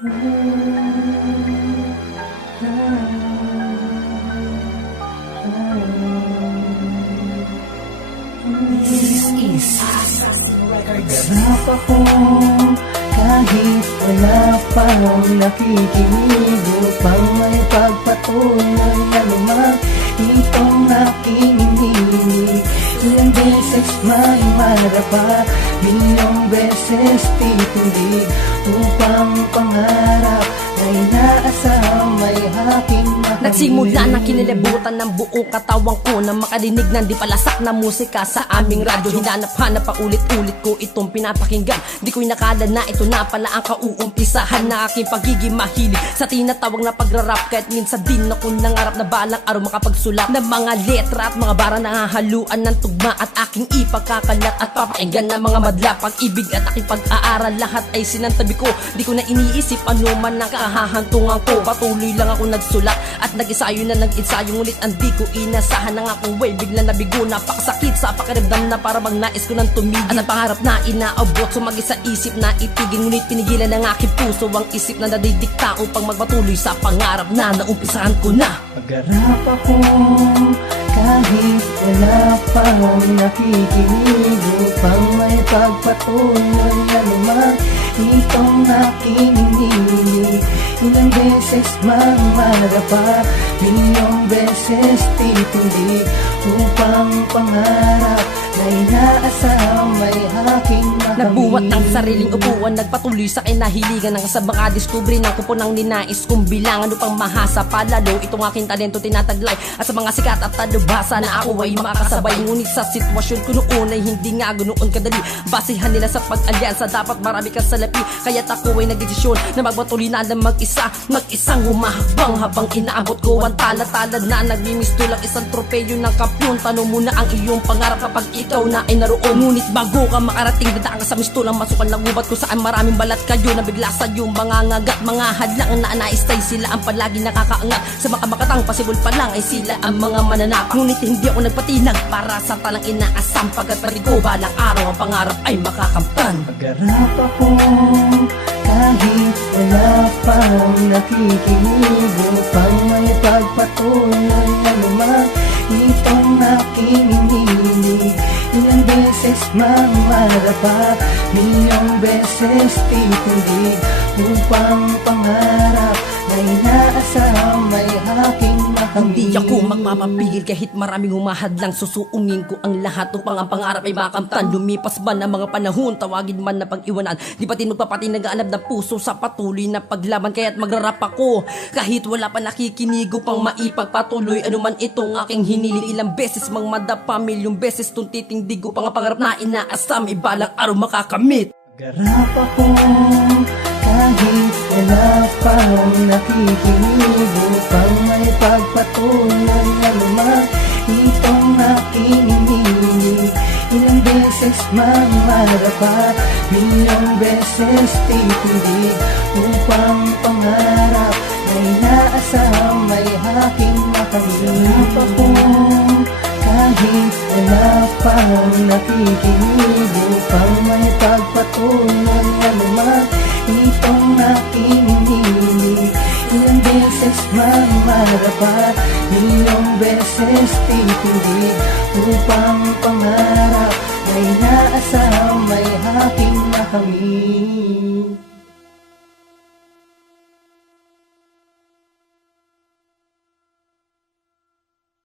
This is Sarap ako kahit wala pang nakikinig upang may pagpatuloy na lumang itong aking hinihiling. Ilang beses may manarapa, milyong beses titindig upang pangarap na inaasam ay aking makamit. nagsimula ng kinilibutan ng buong katawan ko na makarinig ng di palasak na musika sa aming radyo. Hinanap-hanap pa ulit-ulit ko itong pinapakinggan. Di ko'y nakala na ito na pala ang kauumpisahan na aking pagiging mahilig sa tinatawag na pagrarap. Kahit minsan din ako nangarap na balang araw makapagsulat ng mga letra at mga bara na hahaluan ng tugma at aking ipagkakalat at papakinggan ng mga madla. Pag-ibig at aking pag-aaral lahat ay sinantabi ko. Di ko na iniisip ano man ang kahahantungan ko. Patuloy lang ako nagsulat at nag-isayo na nag-ensayo, ngunit ang di ko inasahan ng akong way bigla nabigo. Napakasakit sa pakiramdam na para bang nais ko nang tumigil at ang pangarap na inaabot sumagi sa isip na itigil, ngunit pinigilan ng aking puso ang isip na nadidikta upang magpatuloy sa pangarap na naumpisahan ko na. Pagharap ako kahit wala pang nakikinig upang may pagpatuloy na lumang itong aking hinihiling. Ilang beses mang manarapa, milyong beses titindig upang pangarap na inaasam ay aking makamit. Nagbuwat ng sariling upuan, nagpatuloy sa kinahiligan ng sa mga diskubre ng kupo ng ninais kong bilangan upang mahasa palalo itong aking talento tinataglay at sa mga sikat at talubhasa na ako ay makasabay. Ngunit sa sitwasyon ko noon ay hindi nga ganoon kadali. Basihan nila sa pag-alyansa dapat marami kang salapi, kaya't ako ay nagdesisyon na magpatuloy na lang mag-isang humahakbang habang inaabot ko ang tala-tala na nagmimisto lang isang tropeyo ng kampiyon. Tanong mo na ang iyong pangarap kapag ikaw na ay naroon, ngunit bago ka makarating dadaan ka sa mistulang masukal na gubat kung saan maraming balat kayo na bigla sa iyong mga ngagat. Mga hadlang na naistay sila ang palagi nakakaangat sa makamakatang pasibol pa lang ay sila ang mga mananap. Ngunit hindi ako nagpatinag para sa talang inaasam pagkat pati ko balang araw ang pangarap ay makakamtan. Pagharap ako kahit wala pang nakikinig upang may pagpatuloy na lumang itong aking hinihiling. Ilang beses mang manarapa, milyong beses titindig upang pangarap na inaasam ay aking makamit. Hindi ako magpapapigil kahit maraming humahadlang. Susuungin ko ang lahat upang ang pangarap ay makamtan. Lumipas ba ng mga panahon, tawagin man na pag-iwanan, di pa din magpapati nag-aanab ng puso sa patuloy na paglaban. Kaya't magrarap ako kahit wala pa nakikinig upang maipagpatuloy ano man itong aking hiniling. Ilang beses mang madapa, milyong beses itong titindig upang ang pangarap na inaasam ay balang araw makakamit. Pagharap ako kahit wala pang nakikinig upang may pagpatuloy na lumang itong aking hinihiling. Ilang beses mang manarapa, milyong beses titindig upang pangarap na inaasam ay aking makamit. Ako kahit wala pang nakikinig upang may pagpatuloy na lumang itong aking hinihiling. Ilang beses mang manarapa, milyong beses titindig upang pangarap na inaasam ay aking makamit.